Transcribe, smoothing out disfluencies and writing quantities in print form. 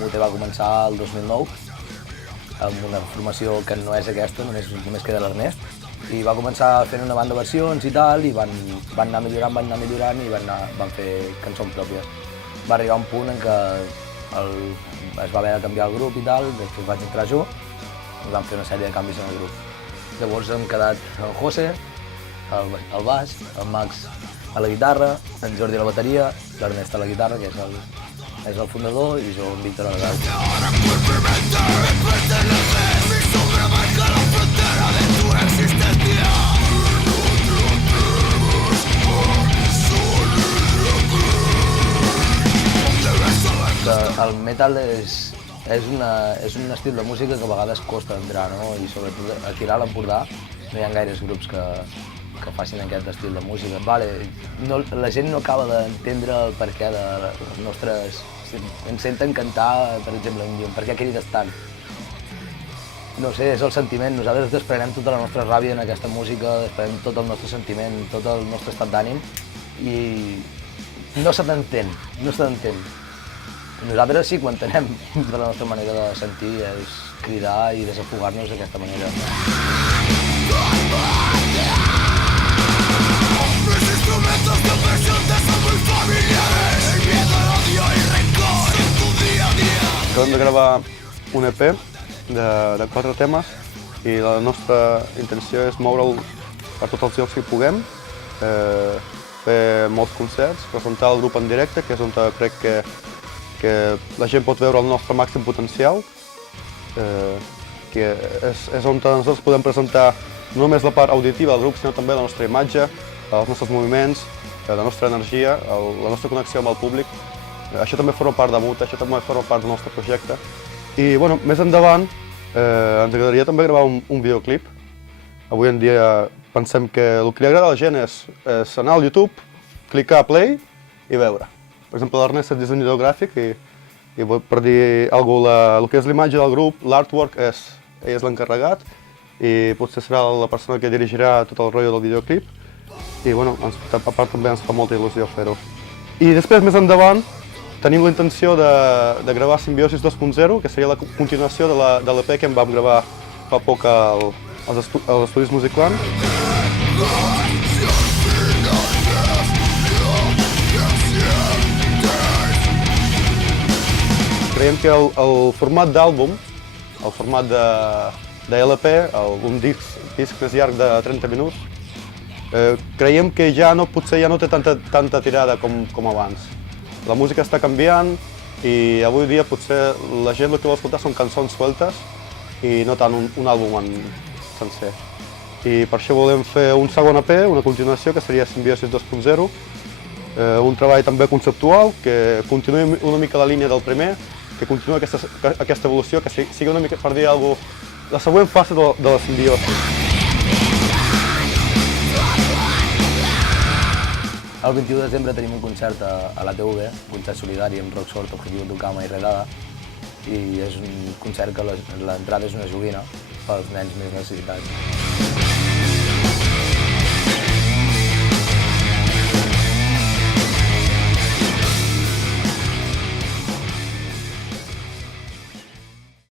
Mute va començar el 2009 amb una formació que no és aquesta, només queda l'Ernest, i va començar fent una banda de versions i tal, i van anar millorant i van fer cançons pròpies. Va arribar un punt en què es va haver de canviar el grup i tal, després vaig entrar jo, i vam fer una sèrie de canvis en el grup. Llavors hem quedat el José, el baix, el Max a la guitarra, en Jordi a la bateria, l'Ernest a la guitarra, que és el fundador, i jo, en Víctor, a la veu. El metal és un estil de música que a vegades costa entrar, no? I sobretot aquí a l'Empordà no hi ha gaires grups que facin aquest estil de música. La gent no acaba d'entendre el perquè de les nostres... Ens senten cantar, per exemple, em diuen, per què crides tant? No sé, és el sentiment. Nosaltres desprenem tota la nostra ràbia en aquesta música, desprenem tot el nostre sentiment, tot el nostre estat d'ànim i no se t'entén, no se t'entén. Nosaltres sí que ho entenem de la nostra manera de sentir, és cridar i desafogar-nos d'aquesta manera. Acabem de gravar un EP de 4 temes i la nostra intenció és moure'l per tots els llocs que hi puguem, fer molts concerts, presentar el grup en directe, que és on crec que la gent pot veure el nostre màxim potencial, que és on nosaltres podem presentar no només la part auditiva del grup, sinó també la nostra imatge, els nostres moviments, la nostra energia, la nostra connexió amb el públic. Això també forma part de Mute, això també forma part del nostre projecte. I més endavant ens agradaria també gravar un videoclip. Avui en dia pensem que el que li agrada a la gent és anar al YouTube, clicar play i veure. Per exemple, l'Ernest és dissenyador gràfic i per dir alguna cosa, el que és l'imatge del grup, l'artwork, ell és l'encarregat i potser serà la persona que dirigirà tot el rotllo del videoclip. I a part també ens fa molta il·lusió fer-ho. I després, més endavant, tenim la intenció de gravar Simbiosis 2.0, que seria la continuació de l'EP que vam gravar fa poc als Estudis Musicland. Creiem que el format d'àlbum, el format de LP, un disc més llarg de 30 minuts, creiem que potser ja no té tanta tirada com abans. La música està canviant i avui dia potser la gent el que vol escoltar són cançons sueltes i no tant un àlbum sencer. I per això volem fer un segon EP, una continuació, que seria Simbiosis 2.0, un treball també conceptual que continuï una mica la línia del primer, que continuï aquesta evolució, que sigui una mica, per dir alguna cosa, la següent fase de la simbiosi. El 21 de desembre tenim un concert a l'ATV, un concert solidari amb Rock Sort, Objetivo Tucama i Redada, i és un concert que l'entrada és una joguina pels nens més necessitats.